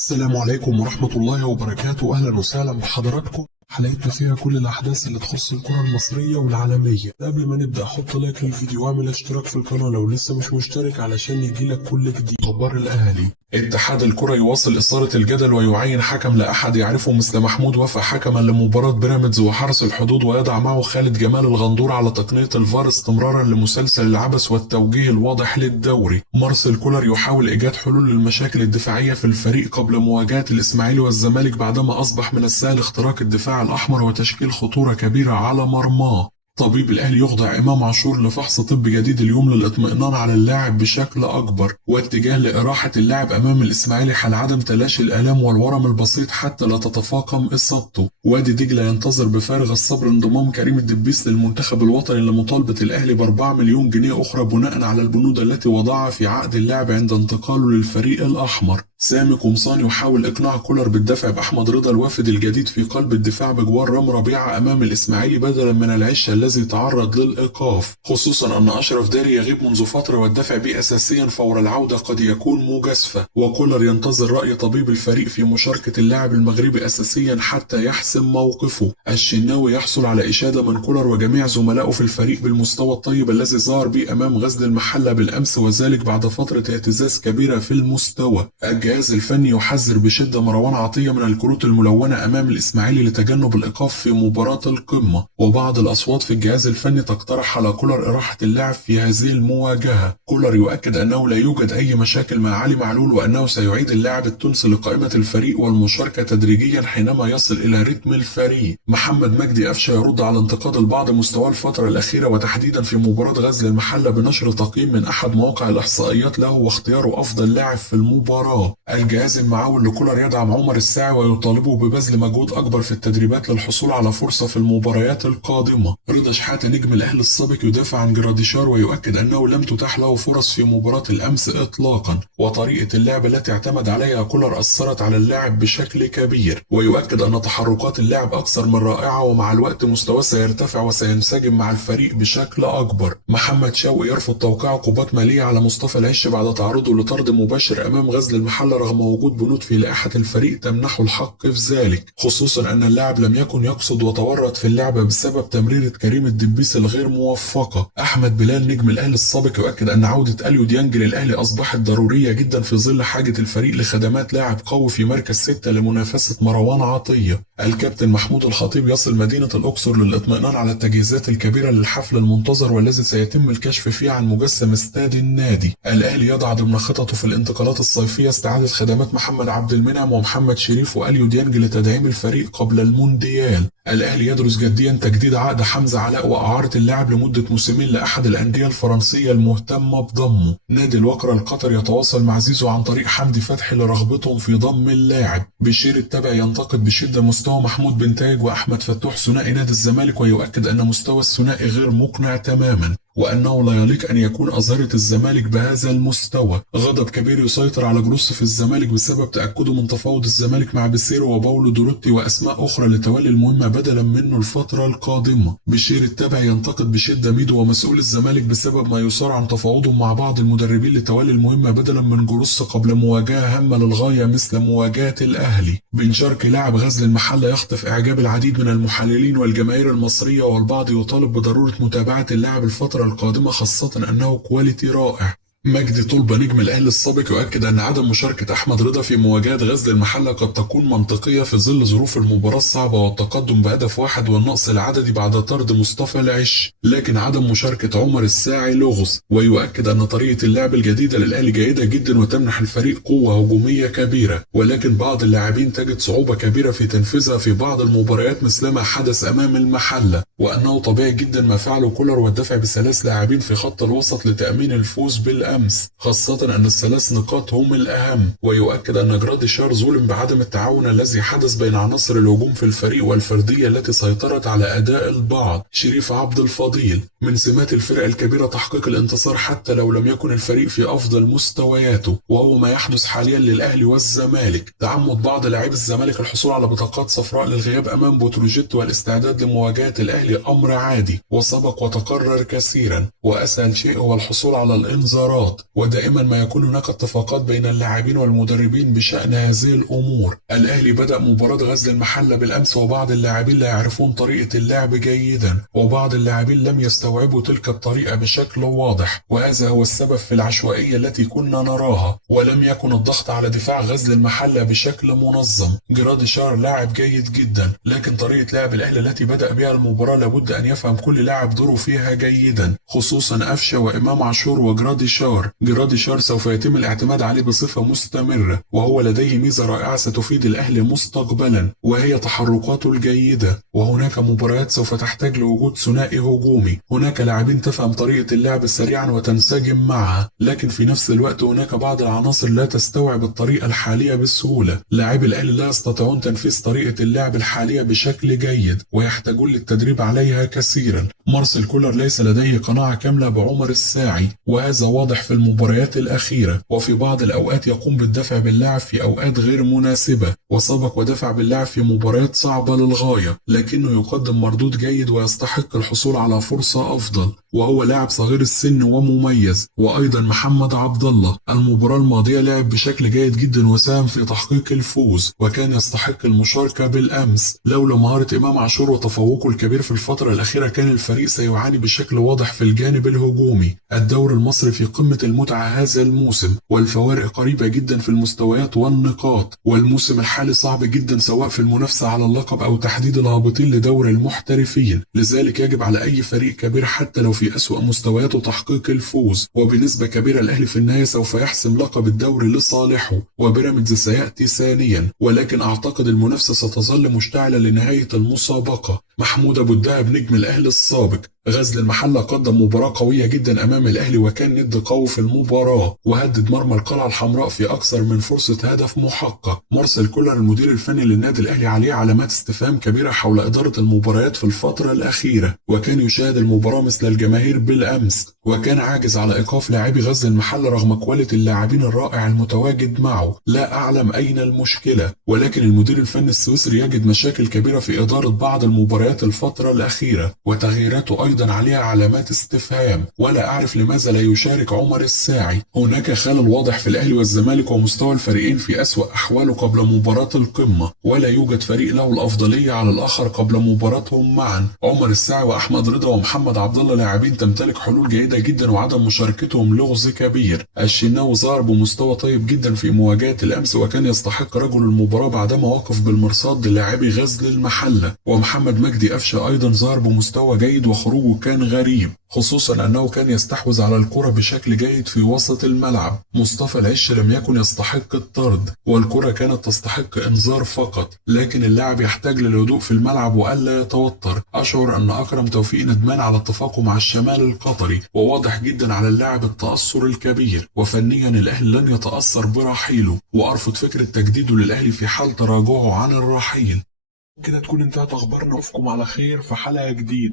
السلام عليكم ورحمة الله وبركاته. أهلا وسهلا بحضراتكم. حلقتنا فيها كل الأحداث اللي تخص الكرة المصرية والعالمية. قبل ما نبدأ حط لايك للفيديو واعمل اشتراك في القناة لو لسه مش مشترك علشان يجيلك كل جديد. أخبار الأهلي. اتحاد الكرة يواصل إثارة الجدل ويعين حكم لا أحد يعرفه مثل محمود وفا حكما لمباراة بيراميدز وحرس الحدود، ويضع معه خالد جمال الغندور على تقنية الفار استمرارا لمسلسل العبث والتوجيه الواضح للدوري. مارسيل كولر يحاول إيجاد حلول للمشاكل الدفاعية في الفريق قبل مواجهة الإسماعيلي والزمالك بعدما أصبح من السهل اختراق الدفاع الأحمر وتشكيل خطورة كبيرة على مرماه. طبيب الأهلي يخضع إمام عاشور لفحص طبي جديد اليوم للإطمئنان على اللاعب بشكل أكبر، واتجاه لإراحة اللاعب أمام الإسماعيلي حال عدم تلاشي الآلام والورم البسيط حتى لا تتفاقم إصابته. وادي دجلة ينتظر بفارغ الصبر انضمام كريم الدبيس للمنتخب الوطني لمطالبة الأهلي ب4 مليون جنيه أخرى بناء على البنود التي وضعها في عقد اللاعب عند انتقاله للفريق الأحمر. سامي قمصان يحاول إقناع كولر بالدفع بأحمد رضا الوافد الجديد في قلب الدفاع بجوار رام ربيعة أمام الإسماعيلي بدلا من العشة الذي تعرض للإيقاف، خصوصا أن أشرف داري يغيب منذ فترة والدفع به أساسيا فور العودة قد يكون مجازفة. وكولر ينتظر رأي طبيب الفريق في مشاركة اللاعب المغربي أساسيا حتى يحسم موقفه. الشناوي يحصل على إشادة من كولر وجميع زملائه في الفريق بالمستوى الطيب الذي ظهر به أمام غزل المحلة بالأمس، وذلك بعد فترة اهتزاز كبيرة في المستوى. الجهاز الفني يحذر بشدة مروان عطية من الكروت الملونة أمام الإسماعيلي لتجنب الإيقاف في مباراة القمة، وبعض الأصوات في الجهاز الفني تقترح على كولر إراحة اللاعب في هذه المواجهة. كولر يؤكد أنه لا يوجد أي مشاكل مع علي معلول وأنه سيعيد اللاعب التونسي لقائمة الفريق والمشاركة تدريجيا حينما يصل إلى رتم الفريق. محمد مجدي قفشة يرد على انتقاد البعض مستواه الفترة الأخيرة وتحديدا في مباراة غزل المحلة بنشر تقييم من أحد مواقع الإحصائيات له واختياره أفضل لاعب في المباراة. الجهاز المعاون لكولر يدعم عمر الساعي ويطالبه ببذل مجهود أكبر في التدريبات للحصول على فرصة في المباريات القادمة. رضا شحاتة نجم الأهلي السابق يدافع عن جراديشار ويؤكد أنه لم تتاح له فرص في مباراة الأمس إطلاقا، وطريقة اللعب التي اعتمد عليها كولر أثرت على اللاعب بشكل كبير، ويؤكد أن تحركات اللاعب أكثر من رائعة ومع الوقت مستواه سيرتفع وسينسجم مع الفريق بشكل أكبر. محمد شوقي يرفض توقيع عقوبات مالية على مصطفى العش بعد تعرضه لطرد مباشر أمام غزل المحلة رغم وجود بنود في لائحة الفريق تمنحه الحق في ذلك، خصوصا أن اللاعب لم يكن يقصد وتورط في اللعبة بسبب تمريرة كريم الدبيس الغير موفقة. أحمد بلال نجم الأهلي السابق يؤكد أن عودة أليو ديانج للأهلي أصبحت ضرورية جدا في ظل حاجة الفريق لخدمات لاعب قوي في مركز 6 لمنافسة مروان عطية. الكابتن محمود الخطيب يصل مدينة الأقصر للإطمئنان على التجهيزات الكبيرة للحفل المنتظر والذي سيتم الكشف فيه عن مجسم استاد النادي. الأهلي يضع ضمن خططه في الانتقالات الصيفية استعادة خدمات محمد عبد المنعم ومحمد شريف وأليو ديانج لتدعيم الفريق قبل المونديال. الأهلي يدرس جديا تجديد عقد حمزة علاء وإعارة اللاعب لمدة موسمين لأحد الأندية الفرنسية المهتمة بضمه. نادي الوقرة القطري يتواصل مع زيزو عن طريق حمدي فتحي لرغبتهم في ضم اللاعب. بشير التبع ينتقد بشدة مستوى محمود بنتايج وأحمد فتوح ثنائي نادي الزمالك ويؤكد أن مستوى الثنائي غير مقنع تماما وأنه لا يليق أن يكون أظهرة الزمالك بهذا المستوى. غضب كبير يسيطر على جروس في الزمالك بسبب تأكده من تفاوض الزمالك مع بيسيرو وباولو دوروتي وأسماء أخرى لتولي المهمة بدلا منه الفترة القادمة. بشير التبع ينتقد بشدة ميدو ومسؤول الزمالك بسبب ما يثار عن تفاوضهم مع بعض المدربين لتولي المهمة بدلا من جروس قبل مواجهة هامة للغاية مثل مواجهة الأهلي. بن شرقي لاعب غزل المحلة يخطف إعجاب العديد من المحللين والجماهير المصرية، والبعض يطالب بضرورة متابعة اللاعب الفترة القادمة خاصة أنه كواليتي رائع. مجدي طلبة نجم الأهلي السابق يؤكد أن عدم مشاركة أحمد رضا في مواجهة غزل المحلة قد تكون منطقية في ظل ظروف المباراة الصعبة والتقدم بهدف واحد والنقص العددي بعد طرد مصطفى العش، لكن عدم مشاركة عمر الساعي لغز. ويؤكد أن طريقة اللعب الجديدة للأهلي جيدة جدا وتمنح الفريق قوة هجومية كبيرة، ولكن بعض اللاعبين تجد صعوبة كبيرة في تنفيذها في بعض المباريات مثلما حدث أمام المحلة، وأنه طبيعي جدا ما فعله كولر والدفع بثلاث لاعبين في خط الوسط لتأمين الفوز بالأمس، خاصة أن الثلاث نقاط هم الأهم. ويؤكد أن جراديشار ظلم بعدم التعاون الذي حدث بين عناصر الهجوم في الفريق والفردية التي سيطرت على أداء البعض. شريف عبد الفضيل من سمات الفرق الكبيرة تحقيق الانتصار حتى لو لم يكن الفريق في أفضل مستوياته، وهو ما يحدث حاليا للأهلي والزمالك. تعمد بعض لاعبي الزمالك الحصول على بطاقات صفراء للغياب أمام بتروجيت والاستعداد لمواجهة الأهلي أمر عادي وسبق وتكرر كثيرا، وأسهل شيء هو الحصول على الإنذارات. المباراة، ودائما ما يكون هناك اتفاقات بين اللاعبين والمدربين بشأن هذه الأمور. الأهلي بدأ مباراة غزل المحلة بالأمس، وبعض اللاعبين لا يعرفون طريقة اللعب جيدا، وبعض اللاعبين لم يستوعبوا تلك الطريقة بشكل واضح، وهذا هو السبب في العشوائية التي كنا نراها. ولم يكن الضغط على دفاع غزل المحلة بشكل منظم. جراديشار لاعب جيد جدا، لكن طريقة لعب الأهلي التي بدأ بها المباراة لابد أن يفهم كل لاعب دوره فيها جيدا، خصوصا أفشة وإمام عاشور وجراديشار. جراديشار سوف يتم الاعتماد عليه بصفة مستمرة، وهو لديه ميزة رائعة ستفيد الأهلي مستقبلا، وهي تحركاته الجيدة. وهناك مباريات سوف تحتاج لوجود ثنائي هجومي، هناك لاعبين تفهم طريقة اللعب سريعا وتنسجم معها، لكن في نفس الوقت هناك بعض العناصر لا تستوعب الطريقة الحالية بسهولة. لاعبي الأهلي لا يستطيعون تنفيذ طريقة اللعب الحالية بشكل جيد، ويحتاجون للتدريب عليها كثيرا. مارسيل كولر ليس لديه قناعة كاملة بعمر الساعي، وهذا واضح في المباريات الأخيرة، وفي بعض الأوقات يقوم بالدفع باللاعب في أوقات غير مناسبة، وسبق ودفع باللاعب في مباريات صعبة للغاية، لكنه يقدم مردود جيد ويستحق الحصول على فرصة أفضل، وهو لاعب صغير السن ومميز. وأيضا محمد عبد الله المباراة الماضية لعب بشكل جيد جدا وساهم في تحقيق الفوز، وكان يستحق المشاركة بالأمس. لولا مهارة إمام عاشور وتفوقه الكبير في الفترة الأخيرة كان الفريق سيعاني بشكل واضح في الجانب الهجومي. الدوري المصري في قمة المتعة هذا الموسم، والفوارق قريبة جدا في المستويات والنقاط، والموسم الحالي صعب جدا سواء في المنافسة على اللقب أو تحديد الهابطين لدوري المحترفين. لذلك يجب على أي فريق كبير حتى لو في أسوأ مستوياته تحقيق الفوز، وبنسبة كبيرة الأهلي في النهاية سوف يحسم لقب الدوري لصالحه، وبيراميدز سيأتي ثانيا، ولكن أعتقد المنافسة ستظل مشتعلة لنهاية المسابقة. محمود أبو الدهب نجم الأهلي السابق. غزل المحلة قدم مباراة قوية جدا أمام الأهلي، وكان ند قوي في المباراة، وهدد مرمى القلعة الحمراء في أكثر من فرصة هدف محقق. مارسيل كولر المدير الفني للنادي الأهلي عليه علامات استفهام كبيرة حول إدارة المباريات في الفترة الأخيرة، وكان يشاهد المباراة مثل الجماهير بالأمس، وكان عاجز على إيقاف لاعبي غزل المحلة رغم كواليتي اللاعبين الرائع المتواجد معه. لا أعلم أين المشكلة، ولكن المدير الفني السويسري يجد مشاكل كبيرة في إدارة بعض المباريات الفترة الأخيرة، وتغييراته أيضا عليها علامات استفهام. ولا أعرف لماذا لا يشارك عمر الساعي. هناك خلل واضح في الأهلي والزمالك، ومستوى الفريقين في أسوأ أحواله قبل مباراة القمة، ولا يوجد فريق له الأفضلية على الآخر قبل مباراتهم معا. عمر الساعي وأحمد رضا ومحمد عبد الله لاعبين تمتلك حلول جيدة جدا، وعدم مشاركتهم لغز كبير. الشناوي ظهر بمستوى طيب جدا في مواجهة الأمس، وكان يستحق رجل المباراة بعدما وقف بالمرصاد للاعبي غزل المحلة. ومحمد مجدي أفشة أيضا ظهر بمستوى جيد، وخروجه كان غريب، خصوصا أنه كان يستحوذ على الكرة بشكل جيد في وسط الملعب. مصطفى العش لم يكن يستحق الطرد، والكرة كانت تستحق إنذار فقط، لكن اللاعب يحتاج للهدوء في الملعب وألا يتوتر. أشعر أن أكرم توفيق ندمان على اتفاقه مع الشمال القطري، وواضح جدا على اللاعب التأثر الكبير، وفنيا الأهلي لن يتأثر برحيله، وأرفض فكرة تجديده للأهلي في حال تراجعه عن الرحيل. كده تكون انتهت أخبارنا، نشوفكم على خير في حلقة جديدة.